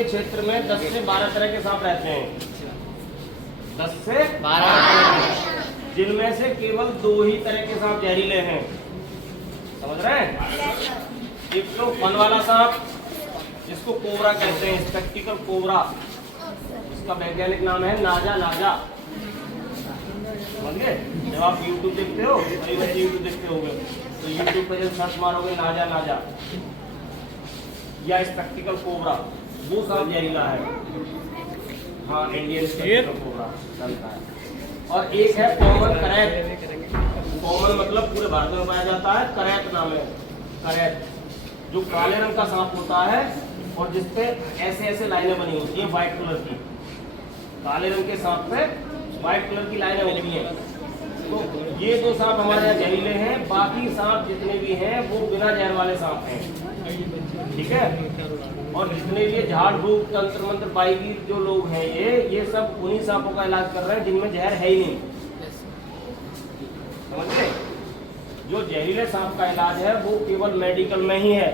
आपके क्षेत्र में 10 से 12 तरह के सांप रहते हैं, 10 से 12, जिनमें से केवल 2 ही तरह के सांप जहरीले हैं। समझ रहे हैं? एक तो फन वाला सांप जिसको कोबरा कहते हैं, स्पेक्टिकल कोबरा, इसका वैज्ञानिक नाम है नाजा नाजा। समझ गए? जब आप YouTube देखते हो, कई बच्चे YouTube देखते होंगे, तो YouTube पे जब सर्च मारोगे नाजा नाजा या स्पेक्टिकल कोबरा, वो सांप जहरीला है। हाँ, इंडियन स्पेक्टिकल कोबरा चलता है। और एक है कॉमन करैत। कॉमन मतलब पूरे भारत में पाया जाता है, करैत नाम है, करैत, जो काले रंग का सांप होता है और जिसपे ऐसे ऐसे लाइनें बनी होती है व्हाइट कलर की। काले रंग के सांप पे व्हाइट कलर की लाइनें होती हैं। तो ये 2 सांप हमारे यहाँ जहरीले हैं। बाकी सांप जितने भी हैं वो बिना जहर वाले सांप हैं, ठीक है। और जितने भी झाड़ फूक तंत्र मंत्र बाईगीर जो लोग हैं, ये सब उन्हीं सांपों का इलाज कर रहे हैं जिनमें जहर है ही नहीं। समझ गए? जो जहरीले सांप का इलाज है वो केवल मेडिकल में ही है,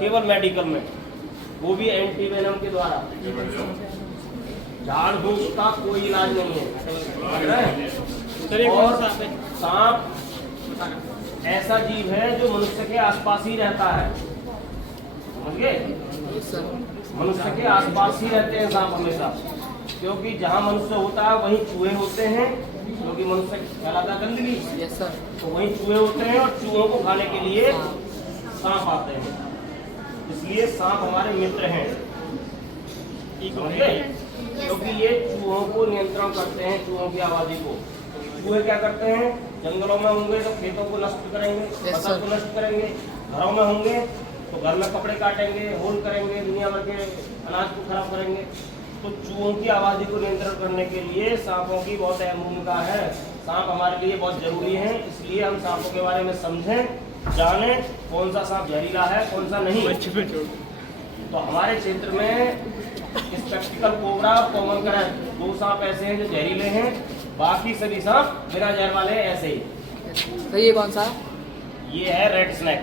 केवल मेडिकल में, वो भी एंटीवेनम के द्वारा। झाड़ फूक का कोई इलाज नहीं है। और सांप ऐसा जीव है जो मनुष्य के आसपास ही रहता है। समझिए? मनुष्य के आसपास ही रहते हैं सांप हमेशा, क्योंकि जहाँ मनुष्य होता है वहीं चूहे होते हैं, क्योंकि मनुष्य कहलाता है गंदगी, तो वहीं चूहे होते हैं और चूहों को खाने के लिए सांप आते हैं। इसलिए सांप हमारे मित्र हैं, क्योंकि ये चूहों को नियंत्रण करते हैं, चूहों की आबादी को। चूहे क्या करते हैं? जंगलों में होंगे तो खेतों को नष्ट करेंगे, फसल को नष्ट करेंगे। घरों में होंगे तो घर में कपड़े काटेंगे, होल करेंगे, दुनिया भर के अनाज को खराब करेंगे। तो चूहों की आबादी को नियंत्रण करने के लिए सांपों की बहुत अहम भूमिका है। सांप हमारे लिए बहुत जरूरी है, इसलिए हम सांपों के बारे में समझें, जाने कौन सा सांप जहरीला है, कौन सा नहीं। तो हमारे क्षेत्र में स्पेक्टिकल कोबरा, कॉमन करैत, 2 सांप ऐसे हैं जो जहरीले हैं। बाकी सभी सांप बिना जहर वाले हैं, ऐसे ही। तो ये कौन सा? ये है रेड स्नैक,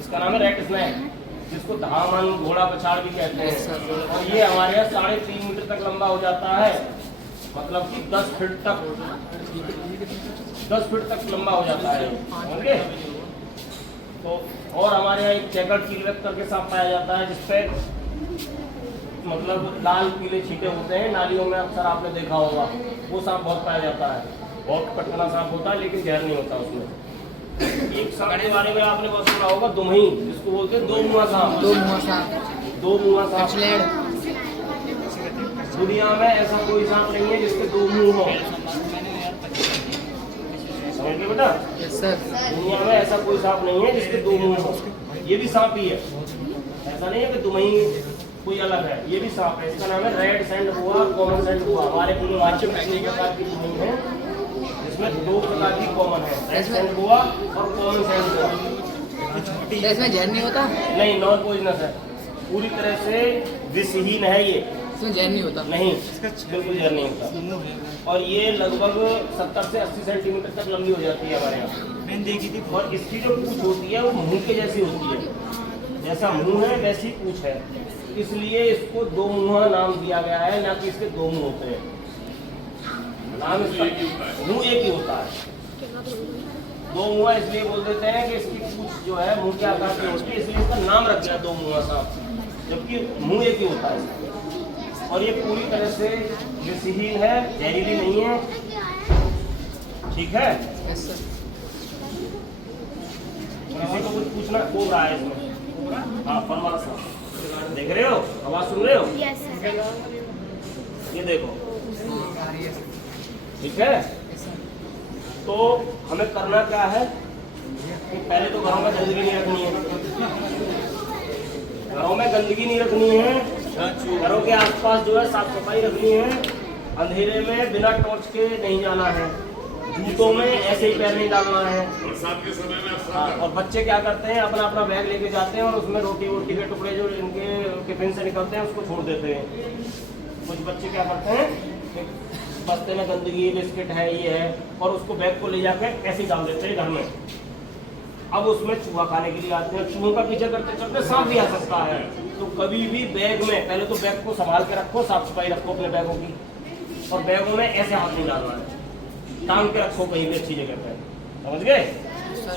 इसका नाम है रेड स्नैक, जिसको धामन घोड़ा पछाड़ भी कहते हैं। और ये हमारे यहाँ 3.5 मीटर तक लंबा हो जाता है, मतलब कि 10 फीट तक लंबा हो जाता है। समझे? तो और हमारे यहाँ एक चेकर्ड कीलवेक्टर करके सांप पाया जाता है, जिसपे मतलब लाल पीले छींटे होते हैं, नालियों में अक्सर आपने देखा होगा। वो सांप बहुत पाया जाता है, बहुत कटखना सांप होता है, लेकिन जहर नहीं होता उसमें। एक सांप के बारे में आपने बहुत सुना होगा, दुमही, जिसको बोलते हैं 2 मुँहा सांप। 2 मुँहा सांप। दुनिया में ऐसा कोई सांप नहीं है जिसके 2 मुँह हो। समझ गए बेटा? दुनिया में ऐसा कोई सांप नहीं है जिसके 2 मुँह हो। ये भी सांप ही है, ऐसा नहीं है कि दुमही कोई अलग है, ये भी सांप है। इसका नाम है रेड सैंड बोआ, कॉमन सैंड बोआ। हमारे पूरे राज्य में 3 प्रकार की दुमही है, जिसमें 2 प्रकार की कॉमन है, रेड सैंड बोआ और कॉमन सैंड बोआ। इसमें जहर नहीं होता? नहीं, नॉन पॉइजनस है, पूरी तरह से विषहीन है ये। इसमें जहर नहीं होता? नहीं, बिल्कुल जहर नहीं होता। और ये लगभग 70 से 80 सेंटीमीटर तक लंबी हो जाती है हमारे यहाँ। मैंने देखी थी। और इसकी जो पूंछ होती है वो मुंह के जैसी होती है, जैसा मुंह है वैसी पूंछ है, इसलिए इसको 2 मुँहा नाम दिया गया है, ना कि इसके 2 मुँह होते हैं। नाम इसका मुँह एक ही होता है। 2 मुँहा इसलिए बोल देते हैं कि इसकी पूंछ जो है मुंह के आकार की होती है, इसलिए इसका नाम रख दिया 2 मुँहा सांप, जबकि मुँह एक ही होता है। और ये पूरी तरह से विषहीन है, जहरीली नहीं है, ठीक है? किसी को कुछ पूछना हो रहा है इसमें? हाँ, फरमान साहब देख रहे हो, आवाज सुन रहे हो? ये देखो, ठीक है। तो हमें करना क्या है कि पहले तो घरों में गंदगी नहीं रखनी है, घरों में गंदगी नहीं रखनी है, घरों के आसपास जो है साफ सफाई रखनी है, अंधेरे में बिना टॉर्च के नहीं जाना है, जूतों में ऐसे ही पैर नहीं डालना है। बरसात के समय में और बच्चे क्या करते हैं, अपना अपना बैग लेके जाते हैं और उसमें रोटी वोटी के टुकड़े जो इनके टिफिन से निकलते हैं उसको छोड़ देते हैं। कुछ बच्चे क्या करते हैं, बस्ते में गंदगी बिस्किट है ये है, और उसको बैग को ले जाकर ऐसे ही डाल देते हैं घर में। अब उसमें चूहा खाने के लिए आते हैं, चूहों का पीछे करते करते सांप भी आ सकता है। तो कभी भी बैग में पहले तो बैग को संभाल के रखो, साफ सफाई रखो अपने बैगों की, और बैगों में ऐसे हाथ नहीं डालना है, टांग के रखो कहीं भी अच्छी जगह पे, समझ गए।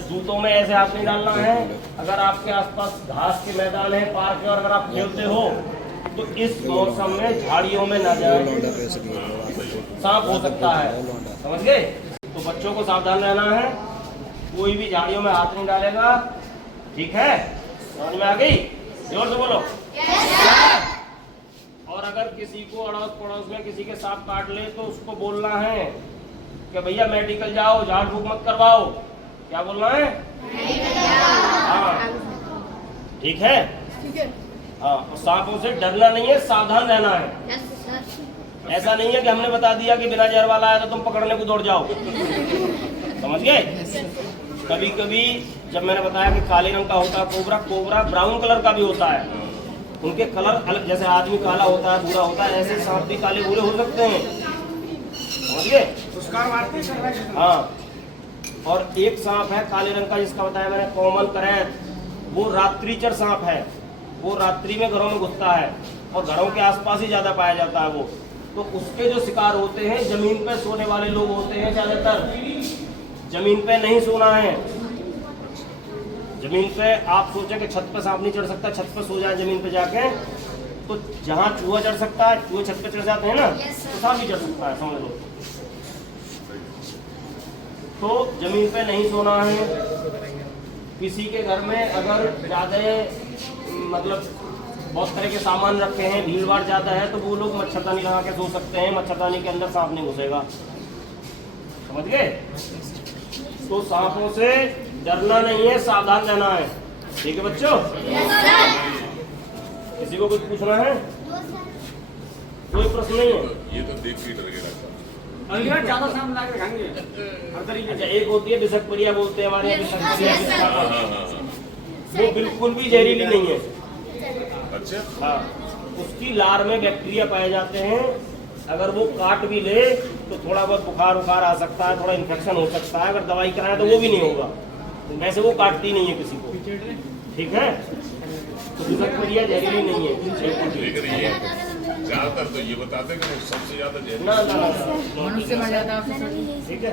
जूतों में ऐसे हाथ नहीं डालना है। अगर आपके आसपास घास के मैदान है, पार्क है, और अगर आप खेलते हो तो इस मौसम में झाड़ियों में ना जाए, सांप हो सकता है, समझ गए। तो बच्चों को सावधान रहना है, कोई भी झाड़ियों में हाथ नहीं डालेगा, ठीक है, समझ में आ गई? जोर से बोलो। और अगर किसी को अड़ोस पड़ोस में किसी के सांप काट ले तो उसको बोलना है कि भैया मेडिकल जाओ, झाड़ फूक मत करवाओ। क्या बोलना है? हाँ, ठीक है। हाँ, और सांपों से डरना नहीं है, सावधान रहना है। ऐसा नहीं है कि हमने बता दिया कि बिना जहर वाला आया तो तुम पकड़ने को दौड़ जाओ, समझ गए। कभी कभी जब मैंने बताया कि काले रंग का होता है कोबरा, कोबरा ब्राउन कलर का भी होता है, उनके कलर अलग, जैसे आदमी काला होता है, भूरा होता है, ऐसे सांप भी काले भूरे हो सकते हैं, समझ गए। हाँ, और एक सांप है काले रंग का जिसका बताया मैंने, कॉमन करैत, वो रात्रिचर सांप है, वो रात्रि में घरों में घुसता है और घरों के आसपास ही ज्यादा पाया जाता है वो। तो उसके जो शिकार होते हैं जमीन पे सोने वाले लोग होते हैं ज्यादातर। जमीन पे नहीं सोना है, जमीन पे आप सोचें कि छत पे सांप नहीं चढ़ सकता, छत पे सो जाए जमीन पे जाके, तो जहाँ चूहा चढ़ सकता है, चूहे छत पे चढ़ जाते हैं ना, तो सांप भी चढ़ सकता है, समझ लो। तो जमीन पे नहीं सोना है। किसी के घर में अगर ज्यादा मतलब बहुत तरह के सामान रखे हैं, भीड़ भाड़ ज्यादा है, तो वो लोग मच्छरदानी लगा के सो सकते हैं, मच्छरदानी के अंदर सांप नहीं घुसेगा, समझ गए। तो सांपों से डरना नहीं है, सावधान रहना है, ठीक है बच्चों। किसी को कुछ पूछना है? कोई प्रश्न नहीं है? ये तो देख के डर गया। ज्यादा सामान ला के रखेंगे हर तरीके। अच्छा, एक होती है बिसकपरिया बोलते हैं हमारे यहाँ, बिसकपरिया, वो बिल्कुल भी जहरीली नहीं है। अच्छा, हाँ, उसकी लार में बैक्टीरिया पाए जाते हैं, अगर वो काट भी ले तो थोड़ा बहुत बुखार उखार आ सकता है, थोड़ा इन्फेक्शन हो सकता है, अगर दवाई कराए तो वो भी नहीं होगा, वैसे वो काटती नहीं है किसी को, ठीक है। तो बिसकपरिया जहरीली नहीं है। लेकिन ये ज्यादातर तो ये बताते हैं कि वो सबसे ज्यादा जहरीली ना ना ना, मनुष्य मर जाता है। ठीक है।